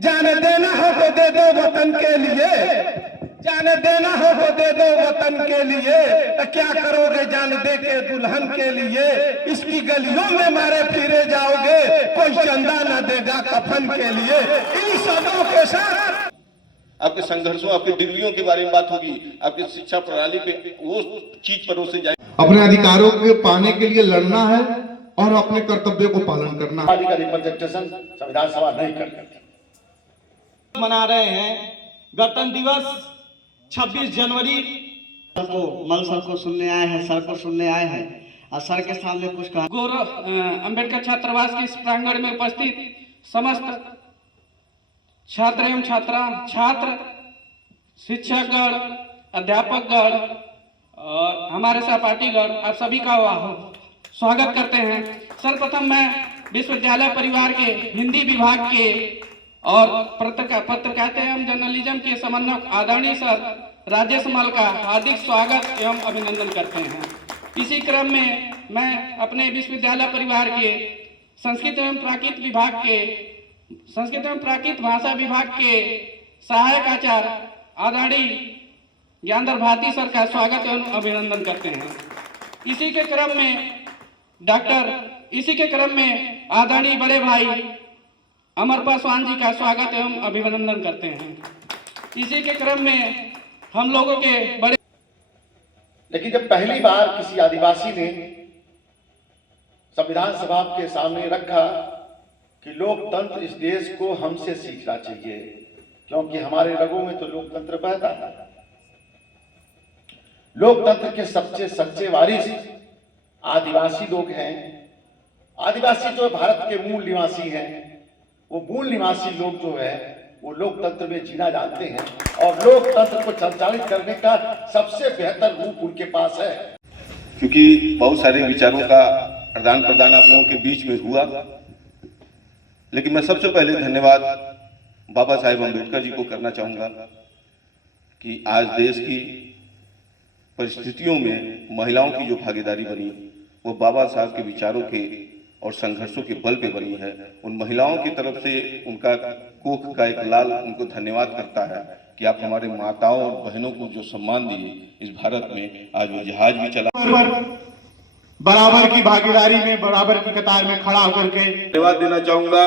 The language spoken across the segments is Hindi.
जाने देना हो तो दे दो वतन के लिए, जाने देना हो तो दे दो वतन के लिए, तो क्या करोगे जान दे के दुल्हन के लिए। इसकी गलियों में मारे फिरे जाओगे, कोई चंदा न देगा कफन के लिए। इन शब्दों के साथ आपके संघर्षों, आपकी डिग्रियों के बारे में बात होगी, आपकी शिक्षा प्रणाली पे वो चीज परोसे जाए। अपने अधिकारों के पाने के लिए लड़ना है और अपने कर्तव्य को पालन करना है। का रिप्रेजेंटेशन संविधान सभा नहीं करती। मना रहे हैं गणतंत्र दिवस 26 जनवरी को मंसल को सुनने आए हैं, सर को सुनने आए हैं और सर के सामने कुछ कहा। अंबेडकर छात्रावास के इस प्रांगण में उपस्थित समस्त छात्र एवं छात्र, शिक्षकगण, अध्यापकगण और हमारे सहपाठीगण, आप सभी का स्वागत करते हैं। सर्वप्रथम मैं विश्वविद्यालय परिवार के हिंदी विभाग के और पत्रकारिता एवं जर्नलिज्म के समन्वयक आदरणीय सर राजेश मल का हार्दिक स्वागत एवं अभिनंदन करते हैं। इसी क्रम में मैं अपने विश्वविद्यालय परिवार के संस्कृत एवं प्राकृत भाषा विभाग के सहायक आचार्य आदरणीय ज्ञानधर भारती सर का स्वागत एवं अभिनंदन करते हैं। इसी के क्रम में आदरणीय बड़े भाई अमर पासवान जी का स्वागत एवं अभिनंदन करते हैं। इसी के क्रम में हम लोगों के बड़े, लेकिन जब पहली बार किसी आदिवासी ने संविधान सभा के सामने रखा कि लोकतंत्र इस देश को हमसे सीखना चाहिए, क्योंकि हमारे रगों में तो लोकतंत्र बहता है। लोकतंत्र के सबसे सच्चे वारिस आदिवासी लोग हैं। आदिवासी जो भारत के मूल निवासी हैं, वो मूल निवासी लोग जो है वो लोकतंत्र में जीना जानते हैं और लोकतंत्र को संचालित करने का सबसे बेहतर रूप उनके पास है। क्योंकि बहुत सारे विचारों का आदान प्रदान आप लोगों के बीच में हुआ, लेकिन मैं सबसे पहले धन्यवाद बाबा साहेब अम्बेडकर जी को करना चाहूँगा कि आज देश की परिस्थितियों में महिलाओं की जो भागीदारी बनी वो बाबा साहब के विचारों के और संघर्षों के बल पे बनी है। उन महिलाओं की तरफ से उनका कोख का एक लाल उनको धन्यवाद करता है कि आप हमारे माताओं और बहनों को जो सम्मान दिए इस भारत में, आज वो जहाज भी चला। बराबर की भागीदारी में, बराबर की कतार में खड़ा होकर के धन्यवाद देना चाहूंगा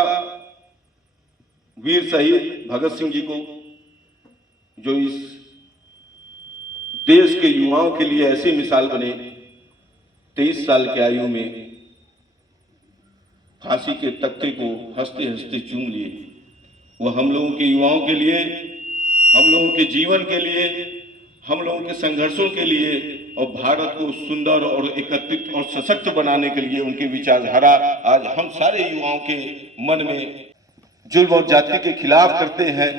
वीर शहीद भगत सिंह जी को, जो इस देश के युवाओं के लिए ऐसी मिसाल बने। 23 साल की आयु में फांसी के तख्ते को हंसते हंसते चूम लिए। वो हम लोगों के युवाओं के लिए, हम लोगों के जीवन के लिए, हम लोगों के संघर्षों के लिए और भारत को सुंदर और एकत्रित और सशक्त बनाने के लिए उनकी विचारधारा आज हम सारे युवाओं के मन में जुल्म और जाति के खिलाफ करते हैं।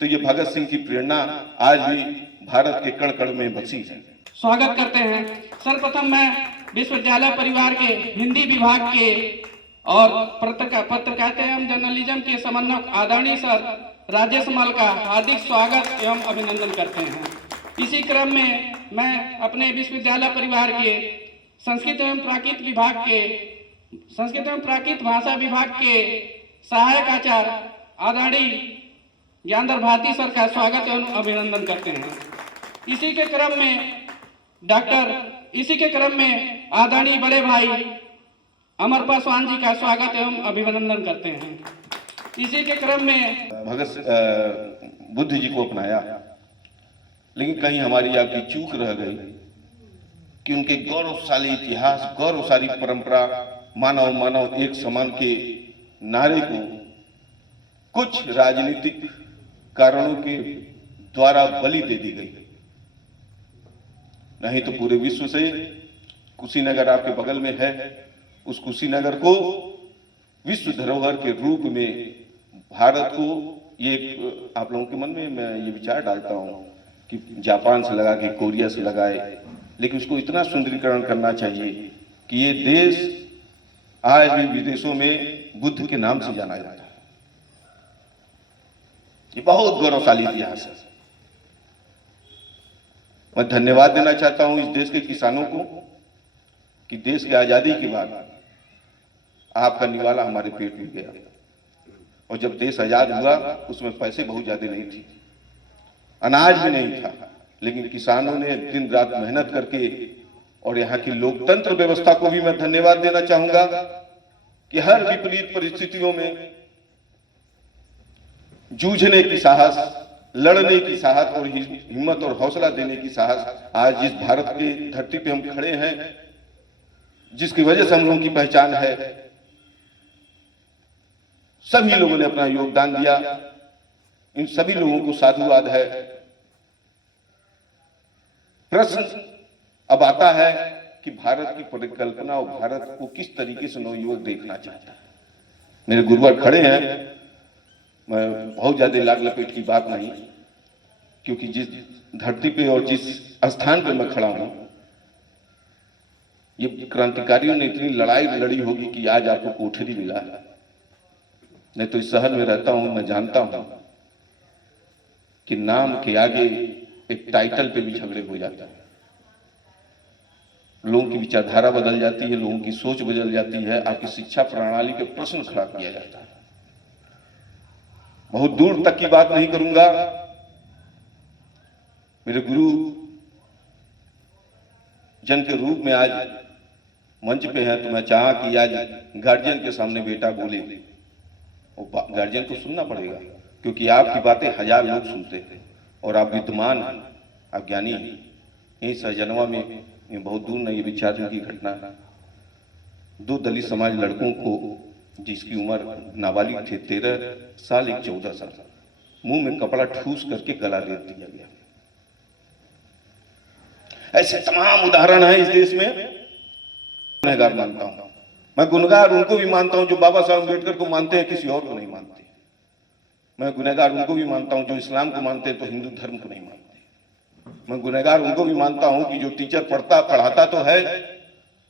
तो ये भगत सिंह की प्रेरणा आज भी भारत के कण कण में बसी है। स्वागत करते हैं। सर्वप्रथम मैं विश्वविद्यालय परिवार के हिंदी विभाग के और पत्रकारिता एवं जर्नलिज्म के समन्वयक आदरणीय सर राजेश मल का हार्दिक स्वागत एवं अभिनंदन करते हैं। इसी क्रम में मैं अपने विश्वविद्यालय परिवार के संस्कृत एवं प्राकृत भाषा विभाग के सहायक आचार्य आदरणीय ज्ञानधर भारती सर का स्वागत एवं अभिनंदन करते हैं। इसी के क्रम में आदरणीय बड़े भाई अमर पासवान जी का स्वागत एवं अभिनंदन करते हैं। इसी के क्रम में बुद्ध जी को अपनाया, लेकिन कहीं हमारी आपकी चूक रह गई कि उनके गौरवशाली इतिहास, गौरवशाली परंपरा, मानव मानव एक समान के नारे को कुछ राजनीतिक कारणों के द्वारा बलि दे दी गई। नहीं तो पूरे विश्व से कुशीनगर आपके बगल में है, उस कुशीनगर को विश्व धरोहर के रूप में भारत को, ये आप लोगों के मन में मैं ये विचार डालता हूं कि जापान से लगा के कोरिया से लगाए, लेकिन उसको इतना सुंदरीकरण करना चाहिए कि ये देश आज भी विदेशों में बुद्ध के नाम से जाना जाता है। ये बहुत गौरवशाली इतिहास है। मैं धन्यवाद देना चाहता हूं इस देश के किसानों को कि देश की आजादी के बाद आपका निवाला हमारे पेट में गया। और जब देश आजाद हुआ उसमें पैसे बहुत ज्यादा नहीं थे, अनाज भी नहीं था, लेकिन किसानों ने दिन रात मेहनत करके, और यहाँ की लोकतंत्र व्यवस्था को भी मैं धन्यवाद देना चाहूंगा कि हर विपरीत परिस्थितियों में जूझने की साहस, लड़ने की साहस और हिम्मत और हौसला देने की साहस आज जिस भारत की धरती पे हम खड़े हैं, जिसकी वजह से हम लोगों की पहचान है, सभी लोगों ने अपना योगदान दिया। इन सभी लोगों को साधुवाद है। प्रश्न अब आता है कि भारत की परिकल्पना और भारत को किस तरीके से नवयुवक देखना चाहता है। मेरे गुरुवर खड़े हैं, मैं बहुत ज्यादा लाग लपेट की बात नहीं, क्योंकि जिस धरती पे और जिस स्थान पे मैं खड़ा हूं, ये क्रांतिकारियों ने इतनी लड़ाई लड़ी होगी कि आज आपको कोठरी मिला है। नहीं तो इस शहर में रहता हूं, मैं जानता हूं कि नाम के आगे एक टाइटल पे भी झगड़े हो जाते हैं। लोगों की विचारधारा बदल जाती है, लोगों की सोच बदल जाती है, आपकी शिक्षा प्रणाली पे प्रश्न खड़ा किया जाता है। बहुत दूर तक की बात नहीं करूंगा। मेरे गुरु जन के रूप में आज मंच पे हैं, तो मैं चाहा कि आज गार्जियन के सामने बेटा बोले, और गार्जियन को सुनना पड़ेगा, क्योंकि आपकी बातें हजार लोग सुनते हैं और आप विद्वान हैं, आप ज्ञानी हैं। यही सहजनवा में बहुत दूर नहीं, ये विचार की घटना है। 2 दलित समाज लड़कों को, जिसकी उम्र नाबालिग थे 13 साल, एक 14 साल, मुंह में कपड़ा ठूस करके गला दे दिया गया। ऐसे तमाम उदाहरण हैं इस देश में। गुनहगार मानता हूं मैं, गुनहगार उनको भी मानता हूं जो बाबा साहब अम्बेडकर को मानते हैं, किसी और को नहीं मानते। मैं गुनहगार उनको भी मानता हूं जो इस्लाम को मानते हैं तो हिंदू धर्म को नहीं मानते। मैं गुनहगार उनको भी मानता हूं कि जो टीचर पढ़ाता तो है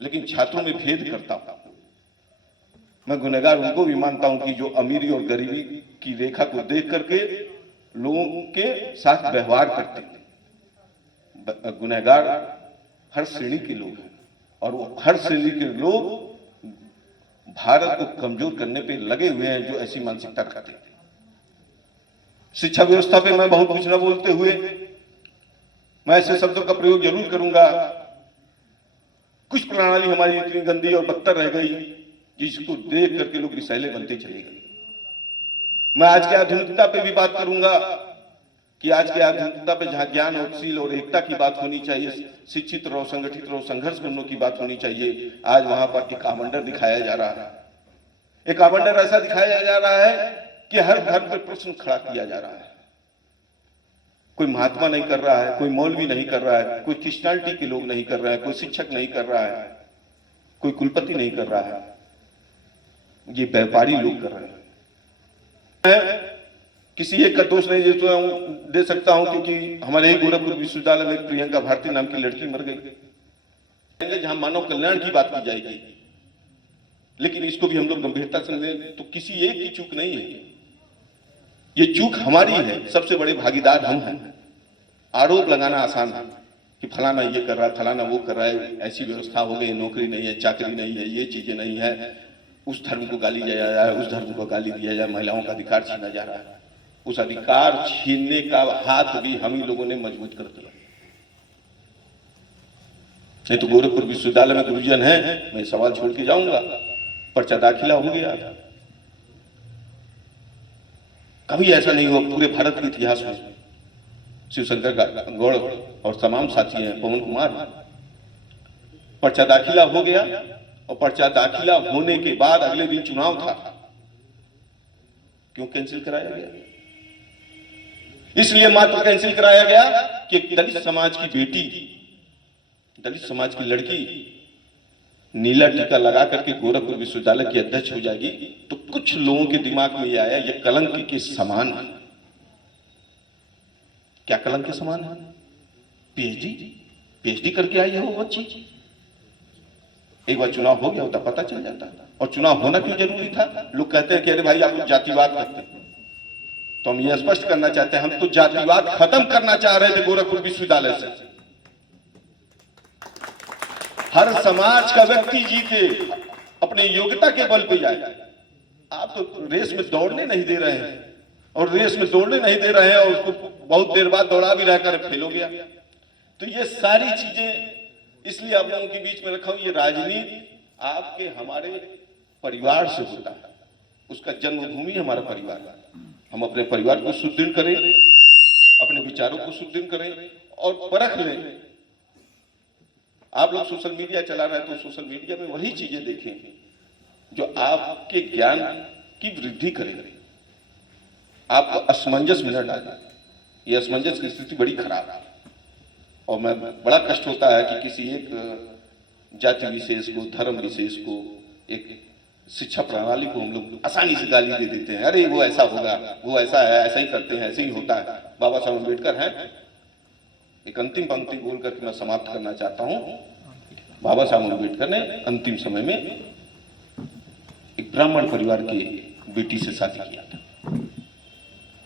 लेकिन छात्रों में भेद करता था। मैं गुनहगार उनको भी मानता हूं कि जो अमीरी और गरीबी की रेखा को देख करके लोगों के साथ व्यवहार करते थे। गुनहगार हर श्रेणी के लोग हैं, और वो हर श्रेणी के लोग भारत को कमजोर करने पे लगे हुए हैं जो ऐसी मानसिकता रखते थे। शिक्षा व्यवस्था पे मैं बहुत कुछ न बोलते हुए मैं ऐसे शब्दों का प्रयोग जरूर करूंगा। कुछ प्रणाली हमारी इतनी गंदी और बदतर रह गई जिसको देख करके लोग रिसाइले बनते चले गए। मैं आज की आधुनिकता पे भी बात करूंगा कि आज की आधुनिकता पे जहां ज्ञान और शील और एकता की बात होनी चाहिए, शिक्षित रहो, संगठित रहो, संघर्ष करने की बात होनी चाहिए, आज वहां पर एक आवंडर दिखाया जा रहा है। एक आवंडर ऐसा दिखाया जा रहा है कि हर धर्म पर प्रश्न खड़ा किया जा रहा है। कोई महात्मा नहीं कर रहा है, कोई मौलवी नहीं कर रहा है, कोई क्रिश्चियनिटी के लोग नहीं कर रहा है, कोई शिक्षक नहीं कर रहा है, कोई कुलपति नहीं कर रहा है, ये व्यापारी लोग कर रहे हैं। मैं किसी एक का दोष नहीं दे सकता हूं, क्योंकि हमारे ही गोरखपुर विश्वविद्यालय में प्रियंका भारती नाम की लड़की मर गई। जहां मानव कल्याण की बात की जाएगी, लेकिन इसको भी हम लोग गंभीरता से लें तो किसी एक की चूक नहीं है, ये चूक हमारी है। सबसे बड़े भागीदार हम हैं। आरोप लगाना आसान है कि फलाना ये कर रहा है, फलाना वो कर रहा है, ऐसी व्यवस्था हो गई, नौकरी नहीं है, चाकरी नहीं है, ये चीजें नहीं है, उस धर्म को गाली दिया जाए, उस धर्म को गाली दिया जाए, महिलाओं का अधिकार छीना जा रहा है। उस अधिकार छीनने का हाथ भी हम ही लोगों ने मजबूत कर दिया। नहीं तो गोरखपुर विश्वविद्यालय में गुरुजन है, मैं सवाल छोड़ के जाऊंगा, पर्चा दाखिला हो गया। कभी ऐसा नहीं हुआ पूरे भारत के इतिहास में। शिवशंकर गौड़ और तमाम साथी हैं, पवन कुमार, पर्चा दाखिला हो गया, और पर्चा दाखिला होने के बाद अगले दिन चुनाव था। क्यों कैंसिल कराया गया? इसलिए मात्र कैंसिल कराया गया कि दलित समाज की बेटी, दलित समाज की लड़की नीला टीका लगा करके गोरखपुर विश्वविद्यालय की अध्यक्ष हो जाएगी, तो कुछ लोगों के दिमाग में यह आया ये कलंक के समान है। क्या कलंक के समान है? पीएचडी करके आई है वो बच्ची। एक बार चुनाव हो गया होता पता चल जाता, और चुनाव होना क्यों जरूरी था? लोग कहते हैं कि अरे भाई आप लोग जातिवाद करते हैं, तो हम ये स्पष्ट करना चाहते हैं, हम तो जातिवाद खत्म करना चाह रहे थे गोरखपुर विश्वविद्यालय से। हर समाज का व्यक्ति जीते, अपने योग्यता के बल पे जाए, आप तो रेस में दौड़ने नहीं दे रहे हैं, और रेस में दौड़ने नहीं दे रहे हैं और उसको बहुत देर बाद दौड़ा भी रहकर फेल हो गया। तो ये सारी चीजें इसलिए आप लोगों के बीच में रखा हूं। ये राजनीति आपके हमारे परिवार से होता है, उसका जन्मभूमि हमारा परिवार है। हम अपने परिवार को सुदृढ़ करें, अपने विचारों को सुदृढ़ करें और परख लें। आप लोग सोशल मीडिया चला रहे हैं तो सोशल मीडिया में वही चीजें देखें जो आपके ज्ञान की वृद्धि करें, आपको असमंजस में न डालें। ये असमंजस की स्थिति बड़ी खराब है और मैं बड़ा कष्ट होता है कि किसी एक जाति विशेष को, धर्म विशेष को, एक शिक्षा प्रणाली को हम लोग आसानी से गाली दे देते हैं। अरे वो ऐसा होगा, वो ऐसा है, ऐसा ही करते हैं, ऐसे ही होता है। बाबा साहब अम्बेडकर हैं। एक अंतिम पंक्ति बोल करके मैं समाप्त करना चाहता हूं। बाबा साहब अम्बेडकर ने अंतिम समय में एक ब्राह्मण परिवार की बेटी से शादी किया था।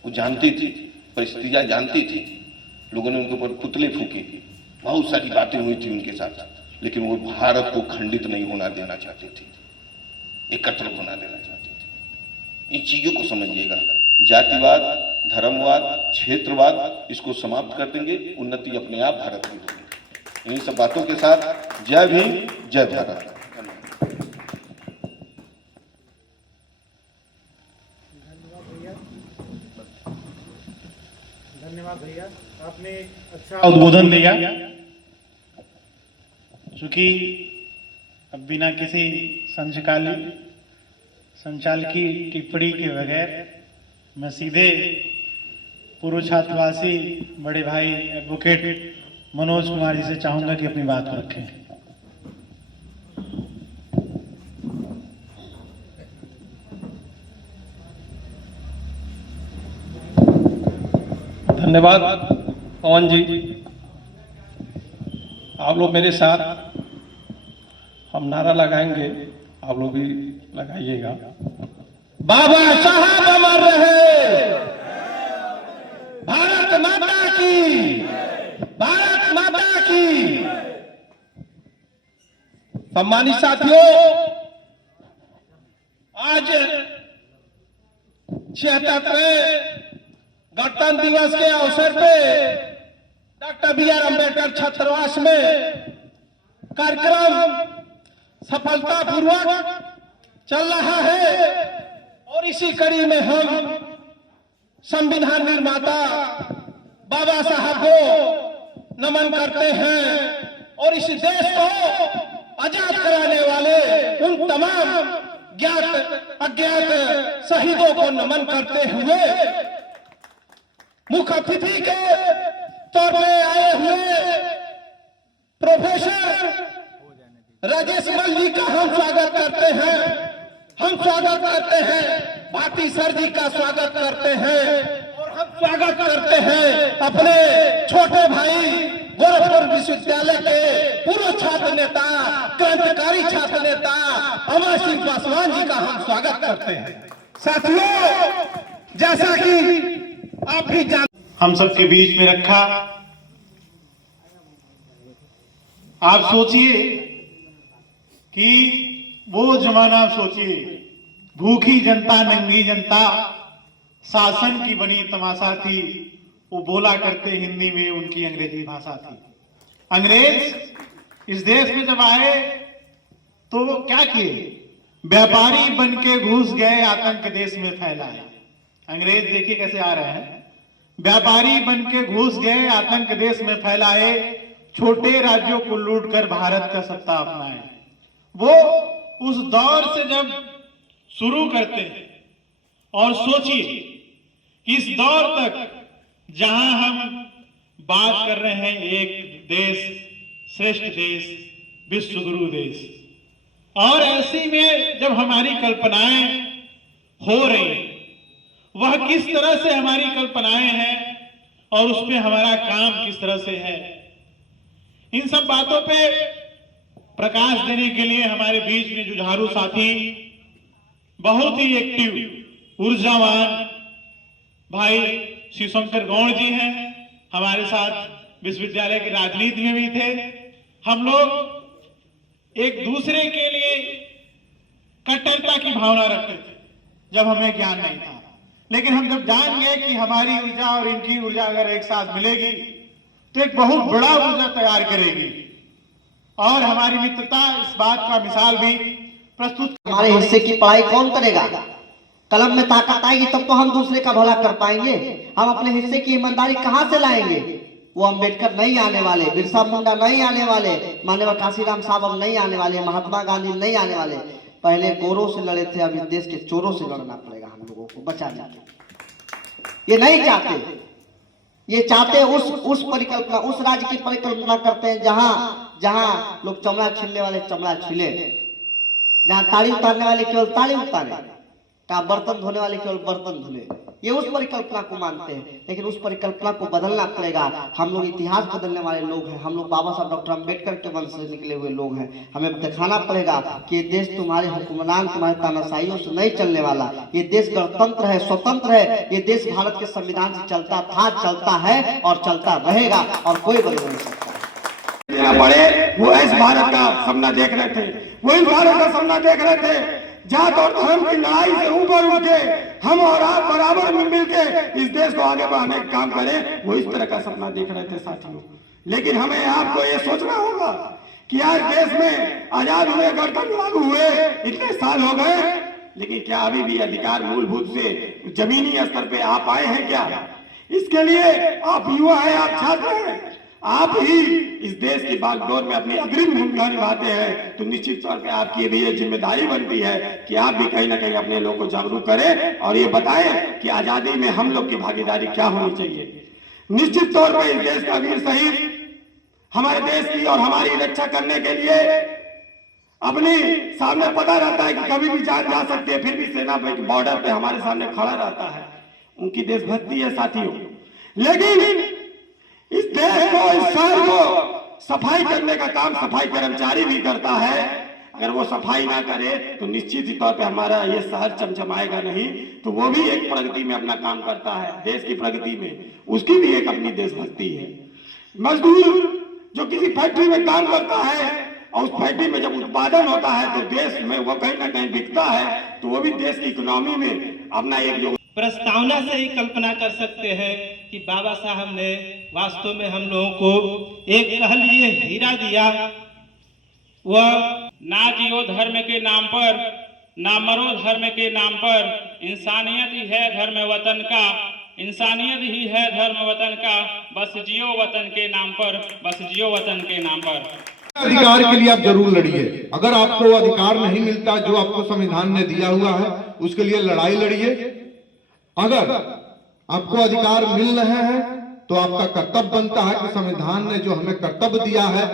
वो जानती थी, परिस्थितियां जानती थी, लोगों ने उनके ऊपर पुतले फूके, बहुत सारी बातें हुई थी उनके साथ, लेकिन वो भारत को खंडित नहीं होना देना चाहते थे, एकत्र होना देना चाहते थे। इन चीजों को समझिएगा। जातिवाद, धर्मवाद, क्षेत्रवाद, इसको समाप्त कर देंगे, उन्नति अपने आप भारत में होगी। इन्हीं सब बातों के साथ जय भीम, जय भारत। धन्यवाद भैया, आपने अच्छा उद्बोधन दिया। चूंकि अब बिना किसी संचालकी टिप्पणी के बगैर मैं सीधे पूर्व छात्रवासी बड़े भाई एडवोकेट मनोज कुमार जी से चाहूंगा कि अपनी बात को रखें। धन्यवाद पवन जी। आप लोग मेरे साथ हम नारा लगाएंगे, आप लोग भी लगाइएगा। बाबा साहब अमर रहे, भारत माता की, भारत माता की। सम्मानित साथियों, आज 76वें गणतंत्र दिवस के अवसर पे डॉक्टर बी.आर. अम्बेडकर छात्रावास में कार्यक्रम सफलतापूर्वक चल रहा है और इसी कड़ी में हम संविधान निर्माता बाबा साहब को नमन करते हैं और इस देश को आजाद कराने वाले उन तमाम ज्ञात अज्ञात शहीदों को नमन करते हुए मुख्य अतिथि के तौर पे आए हुए प्रोफेसर राजेश मल जी का हम स्वागत करते हैं। हम स्वागत करते हैं, भाटी सर जी का स्वागत करते हैं और हम स्वागत करते हैं अपने छोटे भाई गोरखपुर विश्वविद्यालय के पूर्व छात्र नेता, क्रांतिकारी छात्र नेता अमर सिंह पासवान जी का हम स्वागत करते हैं। साथियों, जैसा कि आप भी जान, हम सबके बीच में रखा। आप सोचिए कि वो जमाना, आप सोचिए, भूखी जनता, नंगी जनता शासन की बनी तमाशा थी। वो बोला करते हिंदी में, उनकी अंग्रेजी भाषा थी। अंग्रेज इस देश में जब आए तो वो क्या किए? व्यापारी बन के घुस गए, आतंक देश में फैलाए। अंग्रेज देखिए कैसे आ रहे हैं, व्यापारी बन के घुस गए, आतंक देश में फैलाए, छोटे राज्यों को लूटकर भारत का सत्ता अपनाए। वो उस दौर से जब शुरू करते हैं और सोचिए इस दौर तक जहां हम बात कर रहे हैं एक देश श्रेष्ठ देश, विश्व गुरु देश, और ऐसी में जब हमारी कल्पनाएं हो रही हैं, वह किस तरह से हमारी कल्पनाएं हैं और उस पे हमारा काम किस तरह से है, इन सब बातों पे प्रकाश देने के लिए हमारे बीच में जुझारू साथी, बहुत ही एक्टिव, ऊर्जावान भाई शिवशंकर गौड़ जी हैं। हमारे साथ विश्वविद्यालय की राजनीति में भी थे। हम लोग एक दूसरे के लिए कट्टरता की भावना रखते थे, जब हमें ज्ञान नहीं था। लेकिन हम जब जान गए कि हमारी ऊर्जा और इनकी ऊर्जा अगर एक साथ मिलेगी तो एक बहुत बड़ा ऊर्जा तैयार करेगी। और हमारी मित्रता इस बात का मिसाल भी प्रस्तुत। हमारे हिस्से की पढ़ाई कौन करेगा? कलम में ताकत आएगी तब तो हम दूसरे का भला कर पाएंगे। हम अपने हिस्से की ईमानदारी कहां से लाएंगे? वो अम्बेडकर नहीं आने वाले, बिरसा मुंडा नहीं आने वाले, माननीय काशीराम साहब अब नहीं आने वाले, महात्मा गांधी नहीं आने वाले। पहले गोरों से लड़े थे, अब इस देश के चोरों से लड़ना पड़ेगा हम लोगों को बचाने के लिए। ये नहीं चाहते, ये चाहते उस परिकल्पना, उस राज्य की परिकल्पना करते हैं जहां लोग चमड़ा छीलने वाले चमड़ा छीले, जहां ताड़ी उतारने वाले केवल ताड़ी उतारे, का बर्तन धोने वाले केवल बर्तन धुले। ये उस परिकल्पना को मानते हैं, लेकिन उस परिकल्पना को बदलना पड़ेगा। हम लोग इतिहास बदलने वाले लोग हैं, हम लोग बाबा साहब डॉक्टर अम्बेडकर के वंश से निकले हुए लोग हैं। हमें दिखाना पड़ेगा कि ये देश तुम्हारे हुक्मरान, तुम्हारे तानाशाहियों से नहीं चलने वाला। ये देश गणतंत्र है, स्वतंत्र है। ये देश भारत के संविधान से चलता था, चलता है और चलता रहेगा, और कोई बदल नहीं सकता। बड़े वो इस भारत का सपना देख रहे थे, वो इस भारत का सपना देख रहे थे जात और धर्म की लड़ाई से ऊपर उठ के हम और आप बराबर में मिलके इस देश को आगे बढ़ाने का काम करें। वो इस तरह का सपना देख रहे थे साथियों। लेकिन हमें आपको ये सोचना होगा कि आज देश में आजाद हुए, गणतंत्र लागू हुए इतने साल हो गए, लेकिन क्या अभी भी अधिकार मूलभूत से जमीनी स्तर पे आ पाए हैं क्या? इसके लिए आप युवा हैं, आप छात्र हैं, आप ही इस देश की बागडोर में अपनी अग्रिम भूमिका निभाते हैं। तो निश्चित तौर पे आपकी भी ये जिम्मेदारी बनती है कि आप भी कहीं ना कहीं अपने लोगों को जागरूक करें और ये बताएं कि आजादी में हम लोग की भागीदारी क्या होनी चाहिए। निश्चित तौर पे इस देश का वीर शहीद हमारे देश की और हमारी रक्षा करने के लिए अपनी सामने पता रहता है कि कभी भी जान जा सकती है, फिर भी सेना बॉर्डर पे हमारे सामने खड़ा रहता है। उनकी देशभक्ति है साथियों। लेकिन इस देश को, इस शहर को सफाई करने का काम सफाई कर्मचारी भी करता है। अगर वो सफाई ना करे तो निश्चित ही तौर पे हमारा ये शहर चमचमाएगा नहीं। तो वो भी एक प्रगति में अपना काम करता है, देश की प्रगति में उसकी भी एक अपनी देशभक्ति है। मजदूर जो किसी फैक्ट्री में काम करता है और उस फैक्ट्री में जब उत्पादन होता है तो देश में वो कहीं ना कहीं बिकता है, तो वो भी देश की इकोनॉमी में अपना एक प्रस्तावना से ही कल्पना कर सकते हैं कि बाबा साहब ने वास्तव में हम लोगों को एक कह लिए हीरा दिया। वह ना जियो धर्म के नाम पर, ना मरो धर्म के नाम पर, इंसानियत ही है धर्म वतन का, इंसानियत ही है धर्म वतन का, बस जियो वतन के नाम पर, बस जियो वतन के नाम पर। अधिकार के लिए आप जरूर लड़िए। अगर आपको अधिकार नहीं मिलता जो आपको संविधान ने दिया हुआ है, उसके लिए लड़ाई लड़िए। अगर आपको अधिकार मिल रहे हैं तो आपका कर्तव्य बनता है कि संविधान ने जो हमें कर्तव्य दिया है